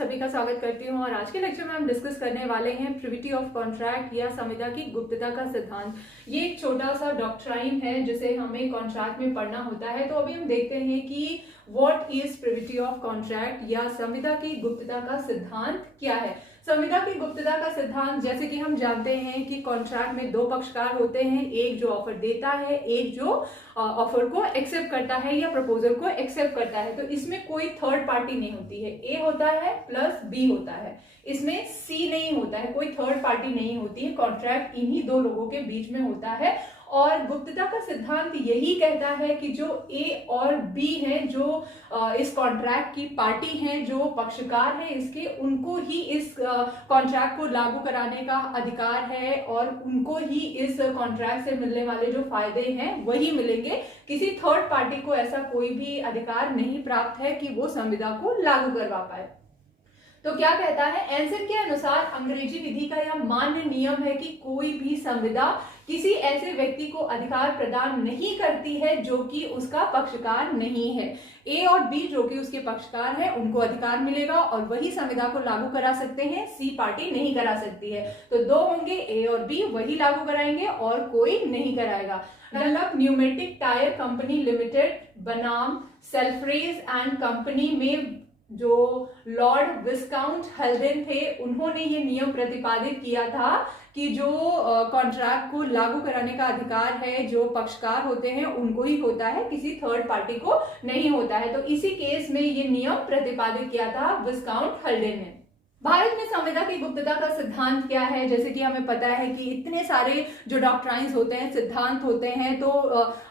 सभी का स्वागत करती हूँ और आज के लेक्चर में हम डिस्कस करने वाले हैं प्रिविटी ऑफ कॉन्ट्रैक्ट या संविदा की गुप्तता का सिद्धांत। ये एक छोटा सा डॉक्ट्राइन है जिसे हमें कॉन्ट्रैक्ट में पढ़ना होता है। तो अभी हम देखते हैं कि what is privity of contract या संविदा की गुप्तता का सिद्धांत क्या है। संविदा की गुप्तता का सिद्धांत, जैसे कि हम जानते हैं कि कॉन्ट्रैक्ट में दो पक्षकार होते हैं, एक जो ऑफर देता है, एक जो ऑफर को एक्सेप्ट करता है या प्रपोजल को एक्सेप्ट करता है। तो इसमें कोई थर्ड पार्टी नहीं होती है, ए होता है प्लस बी होता है, इसमें सी नहीं होता है, कोई थर्ड पार्टी नहीं होती है। कॉन्ट्रैक्ट इन्हीं दो लोगों के बीच में होता है और गुप्तता का सिद्धांत यही कहता है कि जो ए और बी हैं, जो इस कॉन्ट्रैक्ट की पार्टी हैं, जो पक्षकार हैं इसके, उनको ही इस कॉन्ट्रैक्ट को लागू कराने का अधिकार है और उनको ही इस कॉन्ट्रैक्ट से मिलने वाले जो फायदे हैं वही मिलेंगे। किसी थर्ड पार्टी को ऐसा कोई भी अधिकार नहीं प्राप्त है कि वो संविदा को लागू करवा पाए। तो क्या कहता है, एंसन के अनुसार अंग्रेजी विधि का यह मान्य नियम है कि कोई भी संविदा किसी ऐसे व्यक्ति को अधिकार प्रदान नहीं करती है जो कि उसका पक्षकार नहीं है। ए और बी जो कि उसके पक्षकार है उनको अधिकार मिलेगा और वही संविदा को लागू करा सकते हैं, सी पार्टी नहीं करा सकती है। तो दो होंगे, ए और बी, वही लागू कराएंगे और कोई नहीं कराएगा। Dunlop pneumatic tyre company limited बनाम सेल्फ्रेज एंड कंपनी में जो लॉर्ड विस्काउंट हल्डेन थे, उन्होंने ये नियम प्रतिपादित किया था कि जो कॉन्ट्रैक्ट को लागू कराने का अधिकार है जो पक्षकार होते हैं उनको ही होता है, किसी थर्ड पार्टी को नहीं होता है। तो इसी केस में ये नियम प्रतिपादित किया था विस्काउंट हल्डेन ने। भारत में संविदा की गुप्तता का सिद्धांत क्या है, जैसे कि हमें पता है कि इतने सारे जो डॉक्ट्राइन्स होते हैं, सिद्धांत होते हैं, तो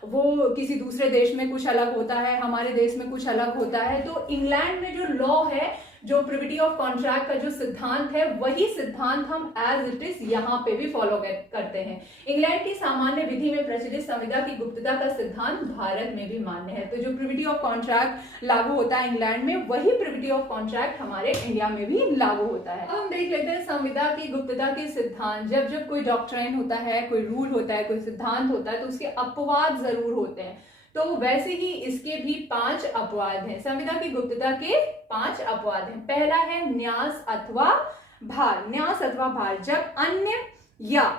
वो किसी दूसरे देश में कुछ अलग होता है, हमारे देश में कुछ अलग होता है। तो इंग्लैंड में जो लॉ है, जो प्रिविटी ऑफ कॉन्ट्रैक्ट का जो सिद्धांत है, वही सिद्धांत हम एज इट इज यहाँ पे भी फॉलो करते हैं। इंग्लैंड की सामान्य विधि में प्रचलित संविदा की गुप्तता का सिद्धांत भारत में भी मान्य है। तो जो प्रिविटी ऑफ कॉन्ट्रैक्ट लागू होता है इंग्लैंड में, वही प्रिविटी ऑफ कॉन्ट्रैक्ट हमारे इंडिया में भी लागू होता है। अब हम देख लेते हैं संविदा की गुप्तता के सिद्धांत। जब जब कोई डॉक्ट्राइन होता है, कोई रूल होता है, कोई सिद्धांत होता है, तो उसके अपवाद जरूर होते हैं। तो वैसे ही इसके भी 5 अपवाद हैं। संविदा की गुप्तता के 5 अपवाद हैं। पहला है न्यास अथवा भार। न्यास अथवा भार, जब अन्य या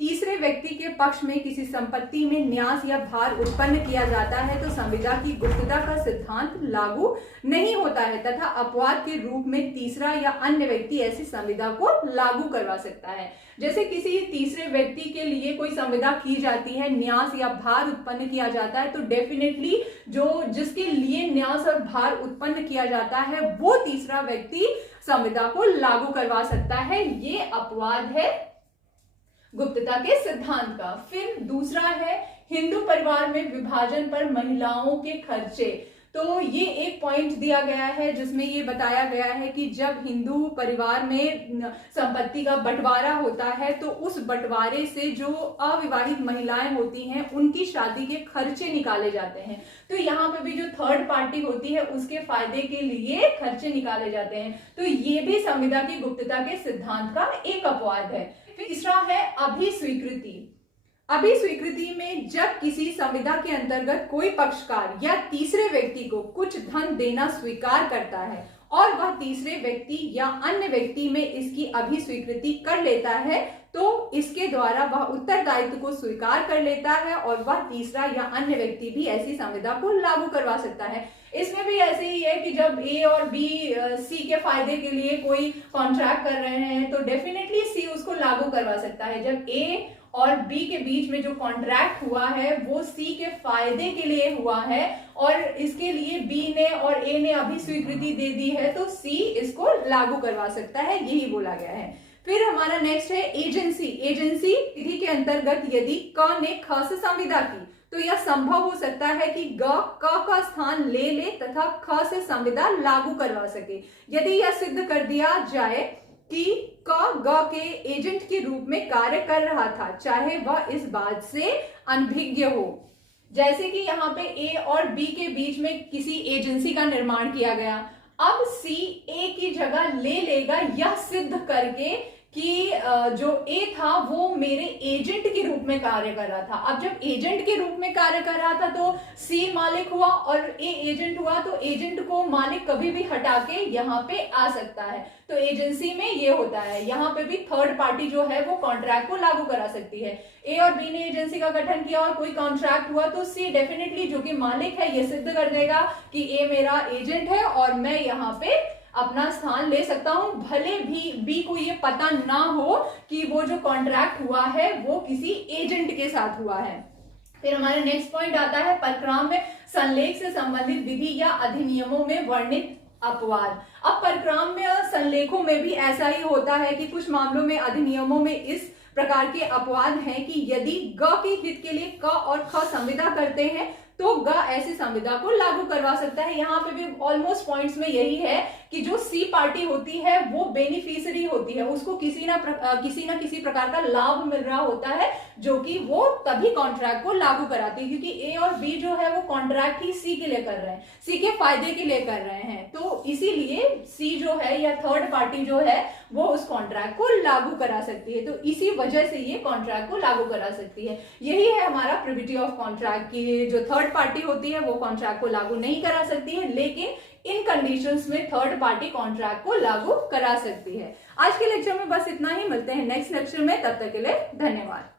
तीसरे व्यक्ति के पक्ष में किसी संपत्ति में न्यास या भार उत्पन्न किया जाता है तो संविदा की गुप्तता का सिद्धांत लागू नहीं होता है तथा अपवाद के रूप में तीसरा या अन्य व्यक्ति ऐसी संविदा को लागू करवा सकता है। जैसे किसी तीसरे व्यक्ति के लिए कोई संविदा की जाती है, न्यास या भार उत्पन्न किया जाता है, तो डेफिनेटली जो जिसके लिए न्यास और भार उत्पन्न किया जाता है वो तीसरा व्यक्ति संविदा को लागू करवा सकता है। ये अपवाद है गुप्तता के सिद्धांत का। फिर दूसरा है हिंदू परिवार में विभाजन पर महिलाओं के खर्चे। तो ये एक पॉइंट दिया गया है जिसमें ये बताया गया है कि जब हिंदू परिवार में संपत्ति का बंटवारा होता है तो उस बंटवारे से जो अविवाहित महिलाएं होती हैं उनकी शादी के खर्चे निकाले जाते हैं। तो यहाँ पे भी जो थर्ड पार्टी होती है उसके फायदे के लिए खर्चे निकाले जाते हैं। तो ये भी संविदा की गुप्तता के सिद्धांत का एक अपवाद है। तीसरा है अभिस्वीकृति। अभिस्वीकृति में जब किसी संविदा के अंतर्गत कोई पक्षकार या तीसरे व्यक्ति को कुछ धन देना स्वीकार करता है और वह तीसरे व्यक्ति या अन्य व्यक्ति में इसकी अभिस्वीकृति कर लेता है तो इसके द्वारा वह उत्तरदायित्व को स्वीकार कर लेता है और वह तीसरा या अन्य व्यक्ति भी ऐसी संविदा को लागू करवा सकता है। इसमें भी ऐसे ही है कि जब ए और बी सी के फायदे के लिए कोई कॉन्ट्रैक्ट कर रहे हैं तो डेफिनेटली सी उसको लागू करवा सकता है। जब ए और बी के बीच में जो कॉन्ट्रैक्ट हुआ है वो सी के फायदे के लिए हुआ है और इसके लिए बी ने और ए ने अभी स्वीकृति दे दी है तो सी इसको लागू करवा सकता है, यही बोला गया है। फिर हमारा नेक्स्ट है एजेंसी। एजेंसी विधि के अंतर्गत यदि क ने ख से संविदा की तो यह संभव हो सकता है कि ग क का स्थान ले ले तथा ख से संविदा लागू करवा सके यदि यह सिद्ध कर दिया जाए कि क ग के एजेंट के रूप में कार्य कर रहा था, चाहे वह इस बात से अनभिज्ञ हो। जैसे कि यहाँ पे ए और बी के बीच में किसी एजेंसी का निर्माण किया गया, अब सी ए की जगह ले लेगा यह सिद्ध करके कि जो ए था वो मेरे एजेंट के रूप में कार्य कर रहा था। अब जब एजेंट के रूप में कार्य कर रहा था तो सी मालिक हुआ और ए एजेंट हुआ, तो एजेंट को मालिक कभी भी हटा के यहाँ पे आ सकता है। तो एजेंसी में ये होता है, यहाँ पे भी थर्ड पार्टी जो है वो कॉन्ट्रैक्ट को लागू करा सकती है। ए और बी ने एजेंसी का गठन किया और कोई कॉन्ट्रैक्ट हुआ तो सी डेफिनेटली जो कि मालिक है ये सिद्ध कर देगा कि ए मेरा एजेंट है और मैं यहाँ पे अपना स्थान ले सकता हूं, भले भी बी को ये पता ना हो कि वो जो कॉन्ट्रैक्ट हुआ है वो किसी एजेंट के साथ हुआ है। फिर हमारे नेक्स्ट पॉइंट आता है परक्राम में संलेख से संबंधित विधि या अधिनियमों में वर्णित अपवाद। अब परक्राम में और संलेखों में भी ऐसा ही होता है कि कुछ मामलों में अधिनियमों में इस प्रकार के अपवाद हैं कि यदि ग के हित के लिए क और ख संविदा करते हैं तो ग ऐसी संविदा को लागू करवा सकता है। यहाँ पे भी ऑलमोस्ट पॉइंट्स में यही है कि जो सी पार्टी होती है वो बेनिफिशियरी होती है, उसको किसी ना किसी प्रकार का लाभ मिल रहा होता है जो कि वो तभी कॉन्ट्रैक्ट को लागू कराती है, क्योंकि ए और बी जो है वो कॉन्ट्रैक्ट ही सी के लिए कर रहे हैं, सी के फायदे के लिए कर रहे हैं, तो इसीलिए सी जो है या थर्ड पार्टी जो है वो उस कॉन्ट्रैक्ट को लागू करा सकती है। तो इसी वजह से ये कॉन्ट्रैक्ट को लागू करा सकती है। यही है हमारा प्रिविटी ऑफ कॉन्ट्रैक्ट की, जो थर्ड पार्टी होती है वो कॉन्ट्रैक्ट को लागू नहीं करा सकती है, लेकिन इन कंडीशंस में थर्ड पार्टी कॉन्ट्रैक्ट को लागू करा सकती है। आज के लेक्चर में बस इतना ही, मिलते हैं नेक्स्ट लेक्चर में, तब तक के लिए धन्यवाद।